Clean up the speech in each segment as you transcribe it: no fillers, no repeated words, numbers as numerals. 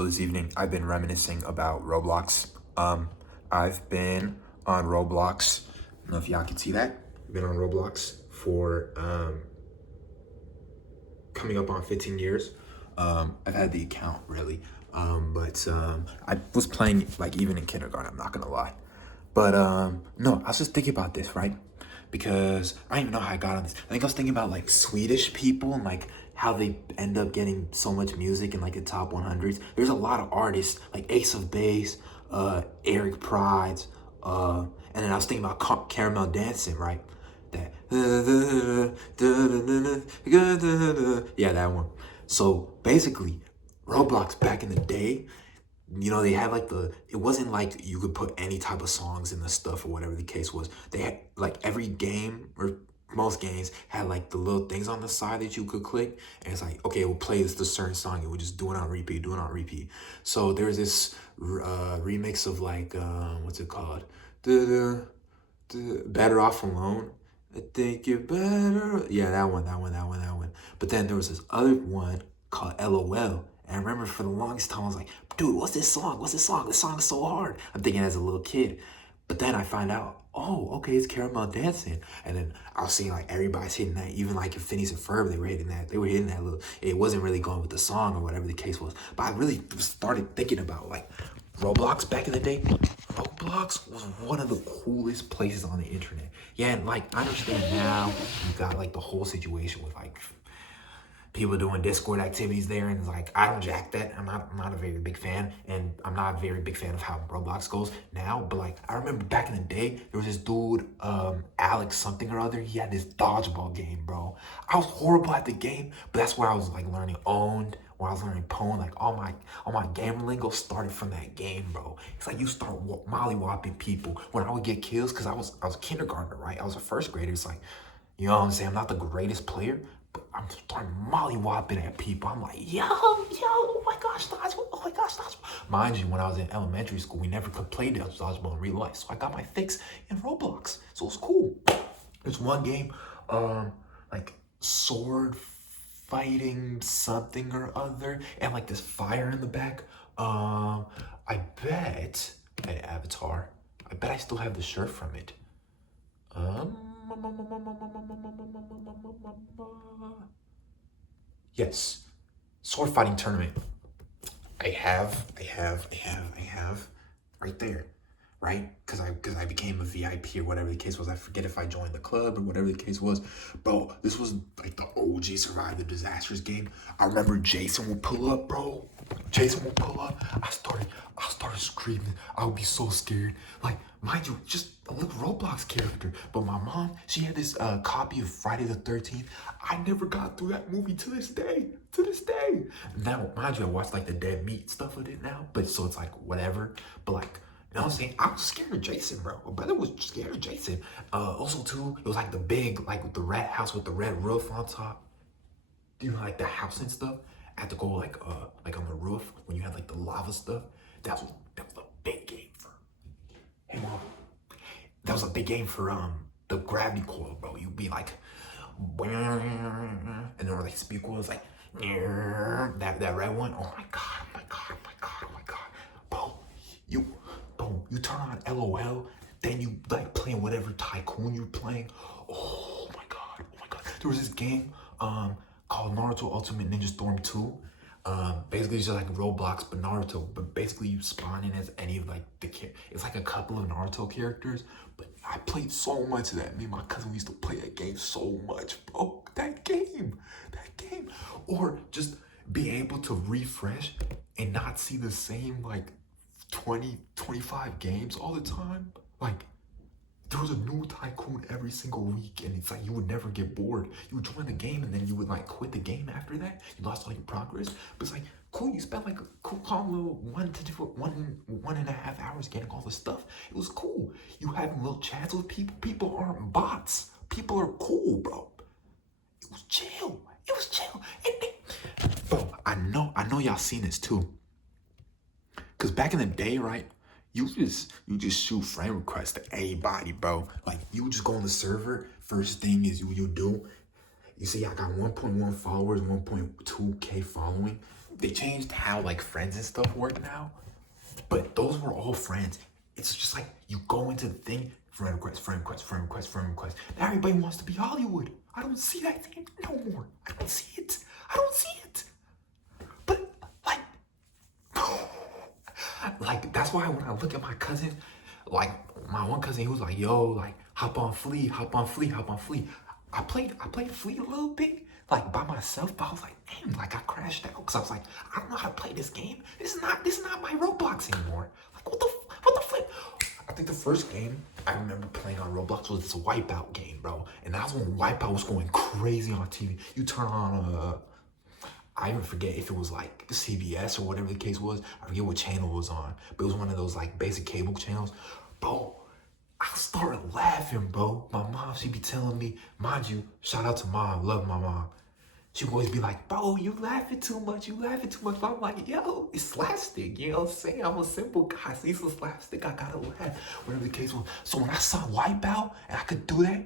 So this evening, I've been reminiscing about Roblox. I've been on Roblox. I don't know if y'all can see that. I've been on Roblox for coming up on 15 years. I've had the account really, but I was playing like even in kindergarten. I'm not gonna lie, but no, I was just thinking about this, right? Because I don't even know how I got on this. I think I was thinking about like Swedish people and like how they end up getting so much music in like the top 100s. There's a lot of artists like Ace of Base, Eric Prides, and then I was thinking about Caramel Dancing, right? That yeah, that one. So basically, Roblox back in the day, they had like it wasn't like you could put any type of songs in the stuff or whatever the case was. They had like every game or most games had like the little things on the side that you could click. And it's like, okay, we'll play the certain song and we'll just do it on repeat, do it on repeat. So there's this remix of like, what's it called? Better Off Alone. I think you're better. Yeah, that one. But then there was this other one called LOL. And I remember for the longest time, I was like, dude, what's this song? What's this song? This song is so hard. I'm thinking as a little kid. But then I find out, oh, okay, it's Caramel Dancing. And then I was seeing like everybody's hitting that. Even like in Phineas and Ferb, they were hitting that. They were hitting that little, it wasn't really going with the song or whatever the case was. But I really started thinking about like Roblox back in the day. Roblox was one of the coolest places on the internet. Yeah, and like I understand now you got like the whole situation with like people doing Discord activities there, and it's like I don't jack that. I'm not a very big fan, and I'm not a very big fan of how Roblox goes now. But like I remember back in the day, there was this dude, Alex something or other. He had this dodgeball game, bro. I was horrible at the game, but that's where I was like learning owned. When I was learning Pwn, like all my gamer lingo started from that game, bro. It's like you start mollywopping people. When I would get kills, cause I was a kindergartner, right? I was a first grader. It's like, you know what I'm saying? I'm not the greatest player, but I'm starting mollywopping at people. I'm like, yo, oh my gosh, dodgeball, oh my gosh, dodgeball. Mind you, when I was in elementary school, we never could play dodgeball in real life, so I got my fix in Roblox, so it was cool. There's one game, like sword fighting something or other, and like this fire in the back. I bet at Avatar. I bet I still have the shirt from it. Um, yes, sword fighting tournament. I have right there, right? Because I became a VIP or whatever the case was. I forget if I joined the club or whatever the case was. Bro, this was like the OG Survive the Disasters game. I remember Jason would pull up, bro. Jason would pull up. I started screaming. I would be so scared. Like, mind you, just a little Roblox character. But my mom, she had this copy of Friday the 13th. I never got through that movie to this day. To this day. Now, mind you, I watch like the dead meat stuff with it now. But so it's like whatever. But like, you know what I'm saying? I was scared of Jason, bro. My brother was scared of Jason. Also too, it was like the big, like with the red house with the red roof on top. You know, like the house and stuff. I had to go like on the roof when you had like the lava stuff. That was a big game for. Hey mom, that was a big game for the gravity coil, bro. You'd be like, and then like speed coil was like that red one. Oh my god, bro. You turn on LOL, then you like playing whatever tycoon you're playing. Oh my god. There was this game called Naruto Ultimate Ninja Storm 2. Basically it's just like Roblox but Naruto, but basically you spawn in as any of like it's like a couple of Naruto characters, but I played so much of that. Me and my cousin, we used to play that game so much, bro. That game. Or just be able to refresh and not see the same like 20-25 games all the time. Like there was a new tycoon every single week, and it's like you would never get bored. You would join the game and then you would like quit the game after that. You lost all your progress. But it's like cool, you spent like a cool calm little 1.5 hours getting all the stuff. It was cool. You having little chats with people. People aren't bots. People are cool, bro. It was chill. Bro, I know y'all seen this too. Cause back in the day, right? You just shoot friend requests to anybody, bro. Like you just go on the server. First thing is you do. You see, I got 1.1 followers, 1.2K following. they changed how like friends and stuff work now. But those were all friends. It's just like you go into the thing, friend request, friend request, friend request, friend request. Now everybody wants to be Hollywood. I don't see that thing no more. I don't see it. I don't see it. But like, like that's why when I look at my cousin, like my one cousin, he was like, "Yo, like hop on Flea, hop on Flea, hop on Flea." I played Flea a little bit, like by myself, but I was like, damn, like I crashed out because I was like, I don't know how to play this game. This is not my Roblox anymore. Like what the flip? I think the first game I remember playing on Roblox was this Wipeout game, bro. And that was when Wipeout was going crazy on TV. You turn on I even forget if it was like CBS or whatever the case was. I forget what channel it was on, but it was one of those like basic cable channels. Bro, I started laughing, bro. My mom, she'd be telling me, mind you, shout out to mom, love my mom. She would always be like, bro, you laughing too much, you laughing too much. But I'm like, yo, it's slapstick, you know what I'm saying? I'm a simple guy, see some slapstick, I gotta laugh, whatever the case was. So when I saw Wipeout and I could do that,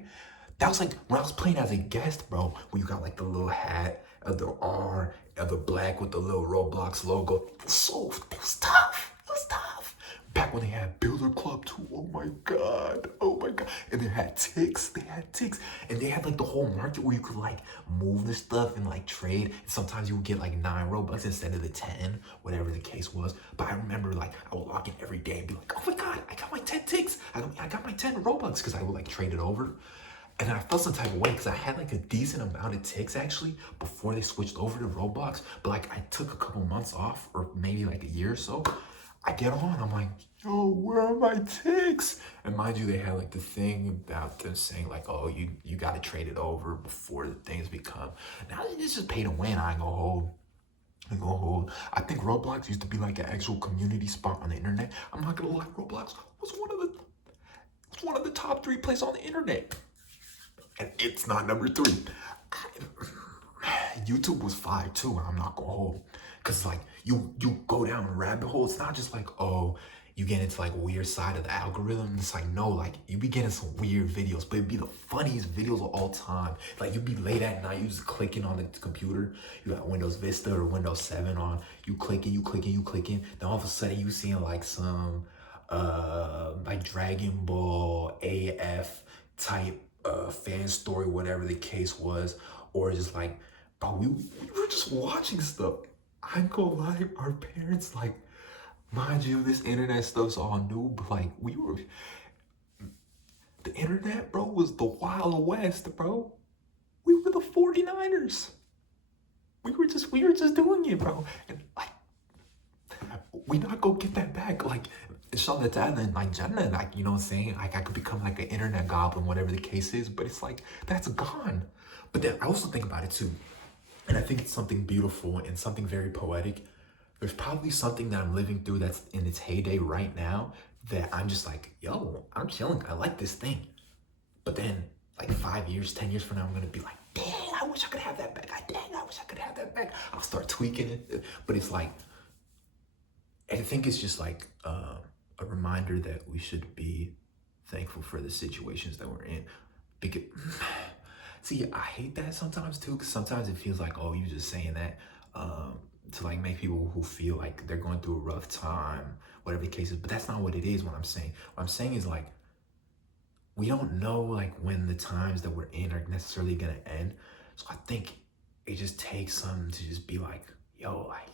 that was like when I was playing as a guest, bro, when you got like the little hat of the R, of the black with the little Roblox logo. It was tough. It was tough. Back when they had Builder Club too. Oh my God. Oh my God. And they had ticks. And they had like the whole market where you could like move the stuff and like trade. And sometimes you would get like 9 Robux instead of the 10, whatever the case was. But I remember like I would log in every day and be like, oh my God, I got my 10 ticks. I got my 10 Robux because I would like trade it over. And I felt some type of way because I had like a decent amount of ticks actually before they switched over to Roblox. But like I took a couple months off or maybe like a year or so. I get on, I'm like, yo, where are my ticks? And mind you, they had like the thing about them saying like, oh, you got to trade it over before the things become. Now it's just pay to win. I ain't gonna hold. I think Roblox used to be like an actual community spot on the internet. I'm not gonna lie, Roblox was one of the top 3 places on the internet. And it's not number 3. YouTube was 5 too, and I'm not gonna hold. Cause like you go down a rabbit hole. It's not just like, oh, you get into like a weird side of the algorithm. It's like, no, like you be getting some weird videos, but it'd be the funniest videos of all time. Like you'd be late at night, you just clicking on the computer. You got Windows Vista or Windows 7 on. You clicking. Then all of a sudden you seeing like some like Dragon Ball AF type fan story, whatever the case was, or just like, but we were just watching stuff. I ain't gonna lie, our parents, like, mind you, this internet stuff's all new, but like the internet, bro, was the Wild West, bro. We were the 49ers. We were just doing it, bro. And like, we not gonna get that back. Like, inshallah ta'ala, like Jannah, like, you know what I'm saying? Like, I could become like an internet goblin, whatever the case is, but it's like, that's gone. But then I also think about it too. And I think it's something beautiful and something very poetic. There's probably something that I'm living through that's in its heyday right now that I'm just like, yo, I'm chilling. I like this thing. But then like 5 years, 10 years from now, I'm going to be like, dang, I wish I could have that back. I wish I could have that back. I'll start tweaking it. But it's like, I think it's just like a reminder that we should be thankful for the situations that we're in. Because see, I hate that sometimes too, because sometimes it feels like, oh, you just saying that to like make people who feel like they're going through a rough time, whatever the case is. But that's not what it is. What I'm saying is like, we don't know like when the times that we're in are necessarily gonna end. So I think it just takes something to just be like, yo, like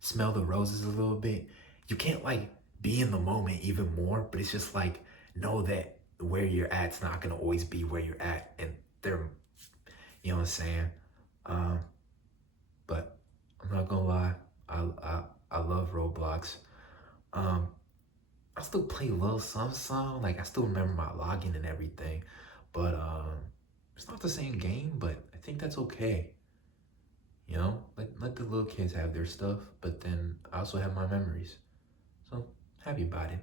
smell the roses a little bit. You can't like be in the moment even more, but it's just like, know that where you're at's not gonna always be where you're at, and they're, you know what I'm saying? But I'm not gonna lie, I love Roblox. I still play little some, like I still remember my login and everything, but it's not the same game, but I think that's okay. You know, let the little kids have their stuff, but then I also have my memories. So happy about it.